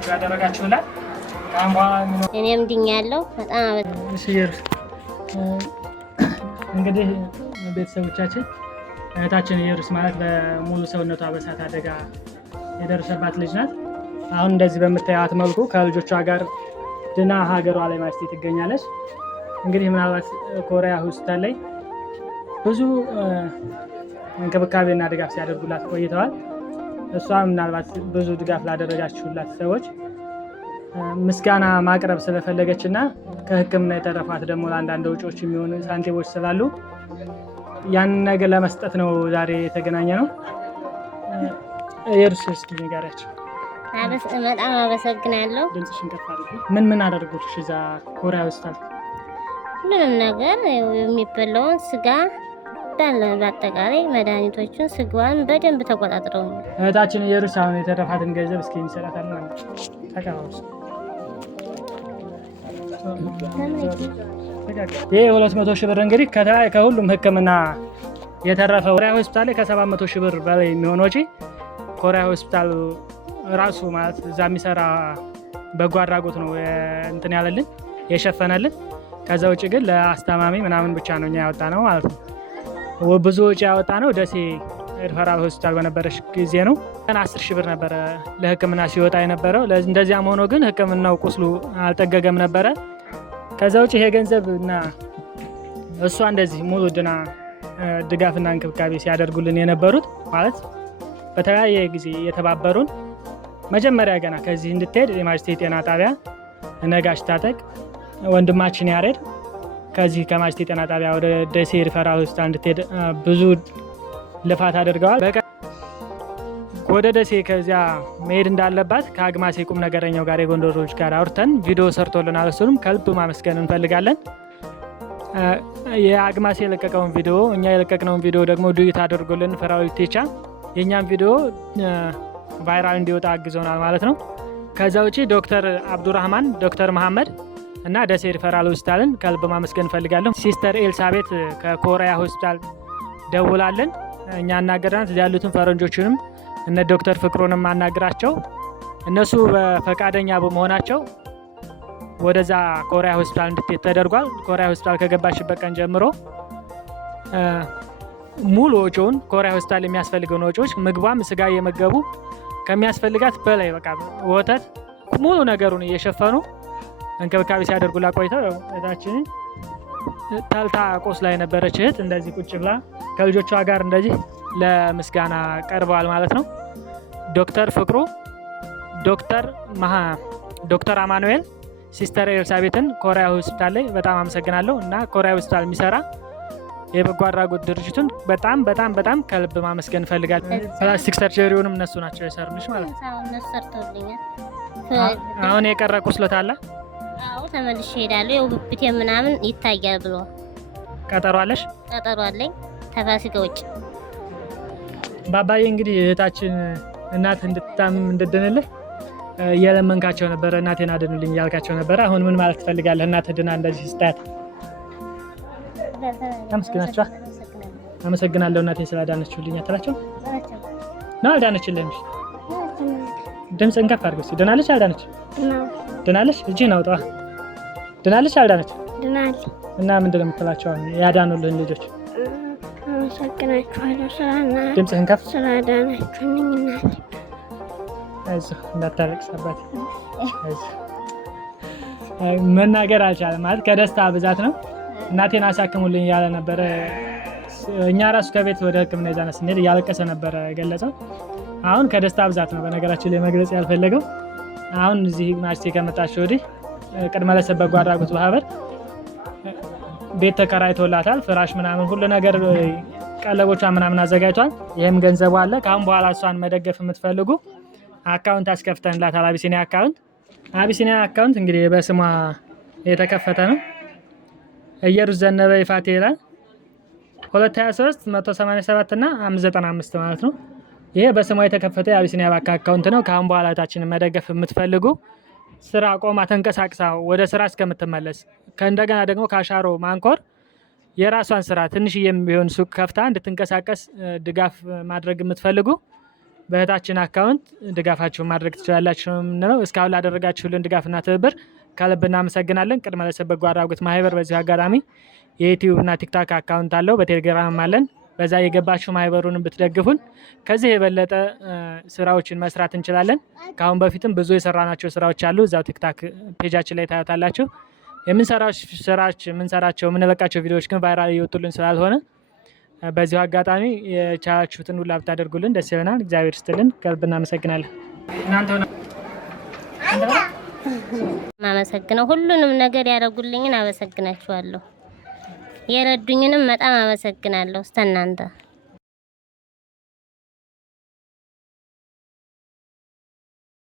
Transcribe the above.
ናችሁ ያደረጋችሁላት። ካም በኋላ እኔም ድኛለሁ በጣም እሺር እንግዲህ ቤተሰቦቻችን እህታችን ኢየሩስ ማለት በሙሉ ሰውነቷ በእሳት አደጋ የደረሰባት ልጅ ናት። አሁን እንደዚህ በምታዩት መልኩ ከልጆቿ ጋር ድና ሀገሯ ላይ ማለት ትገኛለች። እንግዲህ ምናልባት ኮሪያ ሆስፒታል ላይ ብዙ እንክብካቤና ድጋፍ ሲያደርጉላት ቆይተዋል። እሷም ምናልባት ብዙ ድጋፍ ላደረጋችሁላት ሰዎች ምስጋና ማቅረብ ስለፈለገች እና ከሕክምና የተረፋት ደግሞ ለአንዳንድ ወጪዎች የሚሆኑ ሳንቲሞች ስላሉ ያንን ነገር ለመስጠት ነው ዛሬ የተገናኘ ነው። ኢየሩስ እስኪ ንገሪያቸው። በጣም አመሰግናለሁ። ድምፅሽን ከፍ አድርጊ። ምን ምን አደረጉልሽ እዛ ኮሪያ ሆስፒታል? ሁሉንም ነገር የሚበላውን ስጋ በአጠቃላይ መድኃኒቶቹን ስጋዋን በደንብ ተቆጣጥረው እህታችን ኢየሩስ አሁን የተረፋትን ገንዘብ እስኪ እንሰጣታለን ማለት ተቀበሉ። ይሄ 200 ሺህ ብር እንግዲህ ከሁሉም ሕክምና የተረፈ ኮሪያ ሆስፒታል ላይ ከ700 ሺህ ብር በላይ የሚሆን ወጪ ኮሪያ ሆስፒታል ራሱ ማለት እዛ የሚሰራ በጎ አድራጎት ነው እንትን ያለልን የሸፈነልን። ከዛ ውጭ ግን ለአስተማሚ ምናምን ብቻ ነው እኛ ያወጣ ነው ማለት ነው። ብዙ ወጪ ያወጣ ነው ደሴ ሪፈራል ሆስፒታል በነበረች ጊዜ ነው። 10 ሺህ ብር ነበረ ለሕክምና ሲወጣ የነበረው። እንደዚያም ሆኖ ግን ሕክምናው ቁስሉ አልጠገገም ነበረ። ከዛ ውጭ ይሄ ገንዘብ እና እሷ እንደዚህ ሙሉ ድና ድጋፍና እንክብካቤ ሲያደርጉልን የነበሩት ማለት በተለያየ ጊዜ የተባበሩን መጀመሪያ ገና ከዚህ እንድትሄድ የማጅቴ ጤና ጣቢያ ነጋሽ ታጠቅ ወንድማችን ያሬድ ከዚህ ከማጅቴ ጤና ጣቢያ ወደ ደሴ ሪፈራል ሆስፒታል እንድትሄድ ብዙ ልፋት አድርገዋል። ወደ ደሴ ከዚያ መሄድ እንዳለባት ከአግማሴ ቁም ነገረኛው ጋር የጎንደሮች ጋር አውርተን ቪዲዮ ሰርቶልናል። እሱንም ከልብ ማመስገን እንፈልጋለን። የአግማሴ የለቀቀውን ቪዲዮ እኛ የለቀቅነውን ቪዲዮ ደግሞ ዱይት አድርጎልን ፍራኦል ቴቻ የእኛም ቪዲዮ ቫይራል እንዲወጣ አግዞናል ማለት ነው። ከዛ ውጪ ዶክተር አብዱራህማን፣ ዶክተር መሐመድ እና ደሴ ሪፈራል ሆስፒታልን ከልብ ማመስገን እንፈልጋለሁ። ሲስተር ኤልሳቤት ከኮሪያ ሆስፒታል ደውላለን እኛ አናገርናት። እዚያ ያሉትን ፈረንጆችንም እነ ዶክተር ፍቅሩንም አናግራቸው እነሱ በፈቃደኛ በመሆናቸው ወደዛ ኮሪያ ሆስፒታል እንድትሄድ ተደርጓል። ኮሪያ ሆስፒታል ከገባችበት ቀን ጀምሮ ሙሉ ወጪውን ኮሪያ ሆስፒታል የሚያስፈልገውን ወጪዎች ምግቧም ስጋ እየመገቡ ከሚያስፈልጋት በላይ በቃ ወተት ሙሉ ነገሩን እየሸፈኑ እንክብካቤ ሲያደርጉላት ቆይተው እህታችንን ተልታ ቆስላ የነበረች እህት እንደዚህ ቁጭ ብላ ከልጆቿ ጋር እንደዚህ ለምስጋና ቀርበዋል ማለት ነው። ዶክተር ፍቅሩ፣ ዶክተር አማኑኤል፣ ሲስተር ኤልሳቤትን ኮሪያ ሆስፒታል ላይ በጣም አመሰግናለሁ እና ኮሪያ ሆስፒታል የሚሰራ የበጎ አድራጎት ድርጅቱን በጣም በጣም በጣም ከልብ ማመስገን እንፈልጋለን። ፕላስቲክ ሰርጀሪውንም እነሱ ናቸው የሰሩልሽ ማለት ነው። አሁን የቀረ ቁስለት አለ? አዎ ተመልሼ እሄዳለሁ። ያው ብብቴ ምናምን ይታያል ብሎ ቀጠሮ አለሽ? ቀጠሮ አለኝ ከፋሲካ ውጭ። ባባዬ እንግዲህ እህታችን እናት እንድትታመም እንድትድንልህ እየለመንካቸው ነበረ። እናቴን አድኑልኝ እያልካቸው ነበረ። አሁን ምን ማለት ትፈልጋለህ? እናትህ ድና እንደዚህ ስታያት አመስግናቸው። አመሰግናለሁ እናቴ ስላዳነችልኝ አትላቸው ነው? አልዳነችልህም? ድምፅህን ከፍ አድርገው እስኪ። ድናለች አልዳነች? ድናለች። እጅህን አውጣ። ድናለች አልዳነች? ድናለች። እና ምንድን ነው የምትላቸው ያዳኑልህን ልጆች? አመሰግናችኋለሁ ድምፅህን ከፍ ስላዳናችሁልኝ እናቴ። አይዞህ እንዳታለቅስ አባቴ። አይዞህ መናገር አልቻለም ማለት ከደስታ ብዛት ነው። እናቴን አሳክሙልኝ እያለ ነበረ። እኛ ራሱ ከቤት ወደ ሕክምና ይዛነ ስንሄድ እያለቀሰ ነበረ የገለጸው። አሁን ከደስታ ብዛት ነው በነገራችን ላይ መግለጽ ያልፈለገው። አሁን እዚህ ማጅቴ ከመጣች ወዲህ ቅድመ ለሰብ በጎ አድራጎት ማህበር ቤት ተከራይቶላታል። ፍራሽ ምናምን ሁሉ ነገር ቀለቦቿ ምናምን አዘጋጅቷል። ይህም ገንዘቡ አለ። ከአሁን በኋላ እሷን መደገፍ የምትፈልጉ አካውንት አስከፍተንላታል። አቢሲኒያ አካውንት እንግዲህ በስሟ የተከፈተ ነው። ኢየሩስ ዘነበ ይፋቴ ይላል 223 187 እና 595 ማለት ነው። ይሄ በስሟ የተከፈተ የአቢሲኒያ ባንክ አካውንት ነው። ከአሁን በኋላ እህታችንን መደገፍ የምትፈልጉ ስራ ቆማ ተንቀሳቅሳ ወደ ስራ እስከምትመለስ ከእንደገና ደግሞ ከአሻሮ ማንኮር የራሷን ስራ ትንሽዬም ቢሆን ሱቅ ከፍታ እንድትንቀሳቀስ ድጋፍ ማድረግ የምትፈልጉ በእህታችን አካውንት ድጋፋችሁን ማድረግ ትችላላችሁ ነው። እስካሁን ላደረጋችሁልን ድጋፍና ትብብር ከልብ እናመሰግናለን። ቅድመ ለሰብ በጎ አድራጎት ማህበር በዚህ አጋጣሚ የዩቲዩብ እና ቲክቶክ አካውንት አለው፣ በቴሌግራም አለን። በዛ የገባችሁ ማህበሩን ብትደግፉን ከዚህ የበለጠ ስራዎችን መስራት እንችላለን። ከአሁን በፊትም ብዙ የሰራናቸው ስራዎች አሉ፣ እዛው ቲክቶክ ፔጃችን ላይ ታዩታላችሁ። የምንሰራቸው የምንለቃቸው ቪዲዮዎች ግን ቫይራል እየወጡልን ስላልሆነ በዚሁ አጋጣሚ የቻላችሁትን ሁላ ብታደርጉልን ደስ ይለናል። እግዚአብሔር ይስጥልን፣ ከልብ እናመሰግናለን። ማመሰግነው ሁሉንም ነገር ያደረጉልኝን አመሰግናችኋለሁ። የረዱኝንም በጣም አመሰግናለሁ። እናንተ